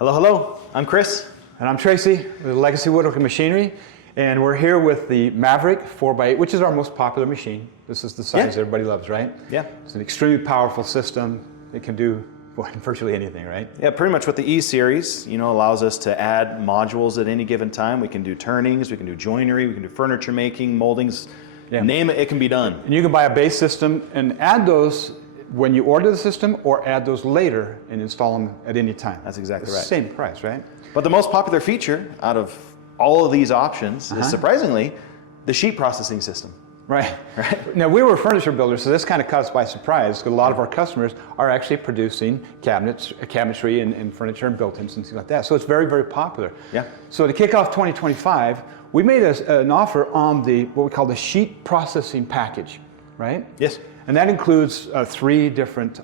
Hello, hello. I'm Chris. And I'm Tracy with Legacy Woodworking Machinery. And we're here with the Maverick 4x8, which is our most popular machine. This is the size everybody loves, right? Yeah. It's an extremely powerful system. It can do virtually anything, right? Yeah, pretty much with the E-Series, allows us to add modules at any given time. We can do turnings, we can do joinery, we can do furniture making, moldings, name it, it can be done. And you can buy a base system and add those when you order the system, or add those later and install them at any time. That's exactly right. Same price, right? But the most popular feature out of all of these options is surprisingly the sheet processing system. Right. Now, we were furniture builders, so this kind of caught us by surprise, because a lot of our customers are actually producing cabinetry and furniture and built-ins and things like that. So it's very, very popular. Yeah. So to kick off 2025, we made an offer on what we call the sheet processing package, right? Yes. And that includes 3 different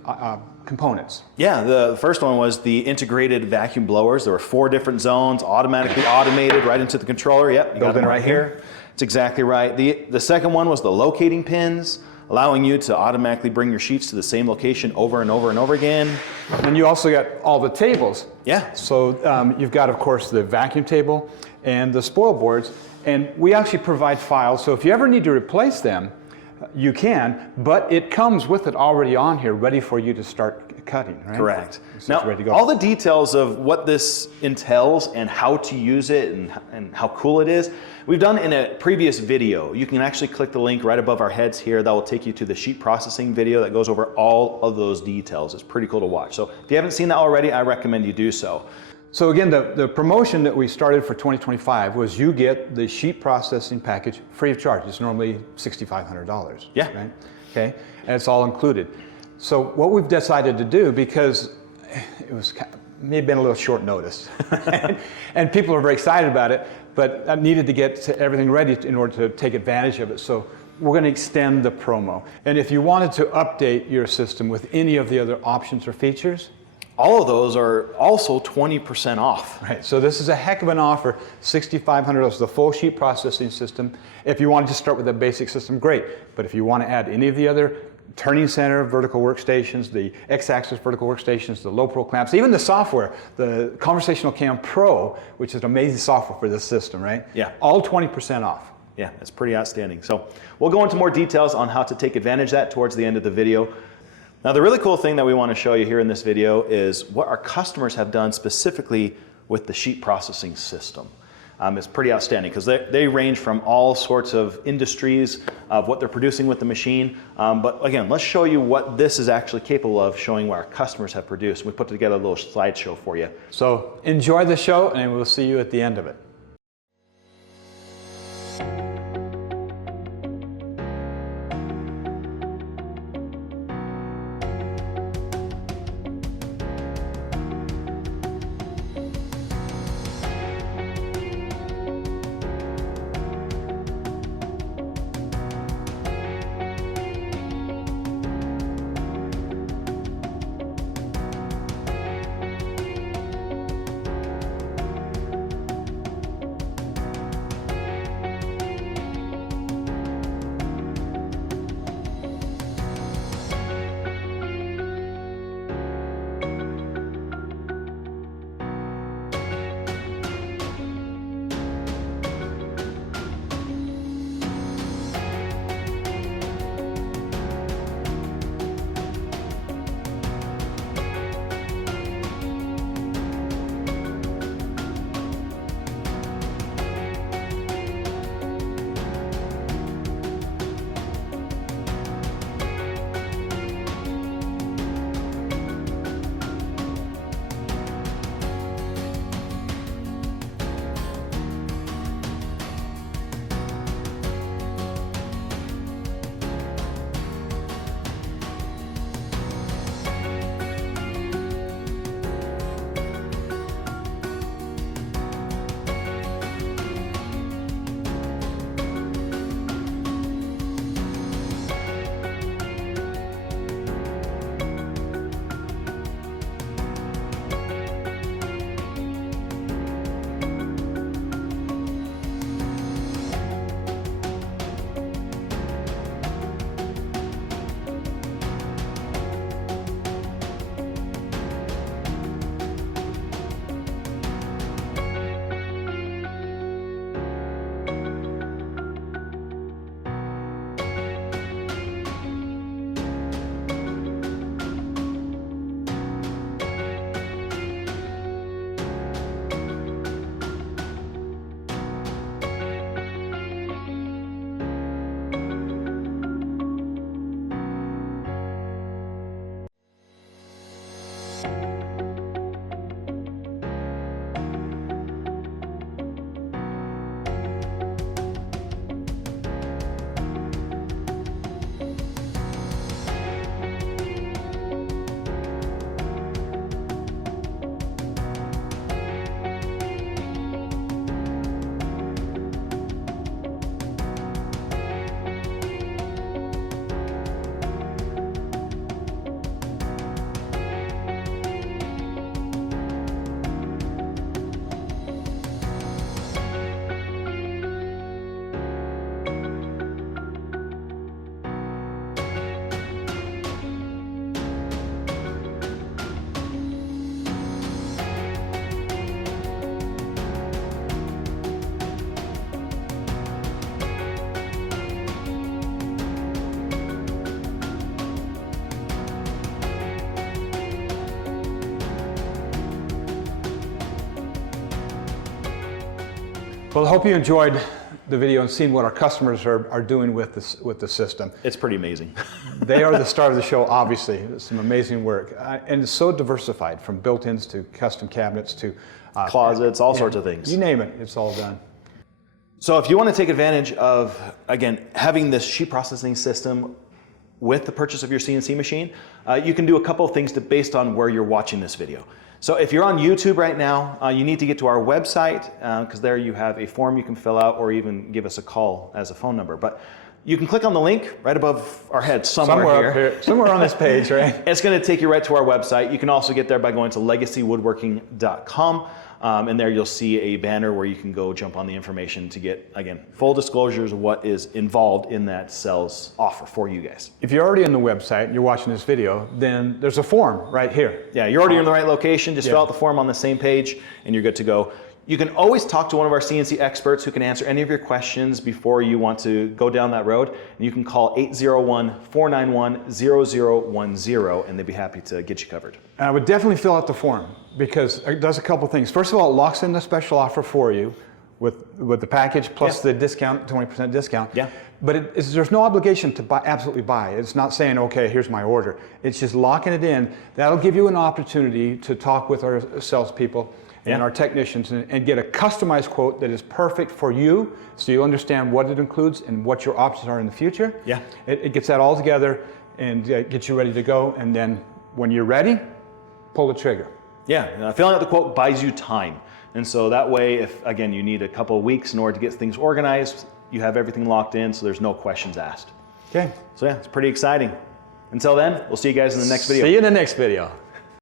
components. Yeah, the first one was the integrated vacuum blowers. There were 4 different zones, automatically automated right into the controller. Yep, you got them right here. It's exactly right. The second one was the locating pins, allowing you to automatically bring your sheets to the same location over and over and over again. And you also got all the tables. Yeah. So you've got, of course, the vacuum table and the spoil boards. And we actually provide files, so if you ever need to replace them, you can, but it comes with it already on here, ready for you to start cutting, right? Correct. So now, it's ready to go. all the details of what this entails and how to use it and how cool it is, we've done in a previous video. You can actually click the link right above our heads here. That will take you to the sheet processing video that goes over all of those details. It's pretty cool to watch. So if you haven't seen that already, I recommend you do so. So again, the promotion that we started for 2025 was you get the sheet processing package free of charge. It's normally $6,500. Yeah. Right? Okay. And it's all included. So what we've decided to do, because it was may have been a little short notice, and people are very excited about it, but I needed to get everything ready in order to take advantage of it. So we're going to extend the promo. And if you wanted to update your system with any of the other options or features, all of those are also 20% off. Right, so this is a heck of an offer, $6,500, the full sheet processing system. If you wanted to start with a basic system, great. But if you want to add any of the other turning center vertical workstations, the X-axis vertical workstations, the low pro clamps, even the software, the Conversational Cam Pro, which is amazing software for this system, right? Yeah. All 20% off. Yeah, it's pretty outstanding. So we'll go into more details on how to take advantage of that towards the end of the video. Now, the really cool thing that we want to show you here in this video is what our customers have done specifically with the sheet processing system. It's pretty outstanding because they range from all sorts of industries of what they're producing with the machine. But again, let's show you what this is actually capable of, showing what our customers have produced. We put together a little slideshow for you. So enjoy the show, and we'll see you at the end of it. Well, I hope you enjoyed the video and seen what our customers are doing with the system. It's pretty amazing. They are the star of the show, obviously. It's some amazing work. And it's so diversified, from built-ins to custom cabinets to closets, all sorts of things. You name it, it's all done. So if you want to take advantage of, again, having this sheet processing system with the purchase of your CNC machine, you can do a couple of things based on where you're watching this video. So if you're on YouTube right now, you need to get to our website, because there you have a form you can fill out, or even give us a call as a phone number. But you can click on the link right above our head somewhere Up here. Somewhere on this page, right? It's going to take you right to our website. You can also get there by going to legacywoodworking.com. And there you'll see a banner where you can go jump on the information to get, again, full disclosures of what is involved in that sales offer for you guys. If you're already on the website and you're watching this video, then there's a form right here. Yeah, you're already in the right location. Just fill out the form on the same page and you're good to go. You can always talk to one of our CNC experts who can answer any of your questions before you want to go down that road. And you can call 801-491-0010 and they'd be happy to get you covered. And I would definitely fill out the form because it does a couple things. First of all, it locks in the special offer for you with the package plus the discount, 20% discount. Yeah. But there's no obligation to absolutely buy. It's not saying, okay, here's my order. It's just locking it in. That'll give you an opportunity to talk with our salespeople and our technicians and get a customized quote that is perfect for you, so you understand what it includes and what your options are in the future. Yeah. It gets that all together and gets you ready to go, and then when you're ready, pull the trigger. Yeah, filling out the quote buys you time. And so that way, if, again, you need a couple of weeks in order to get things organized, you have everything locked in, so there's no questions asked. Okay. So yeah, it's pretty exciting. Until then, we'll see you guys in the next video. See you in the next video.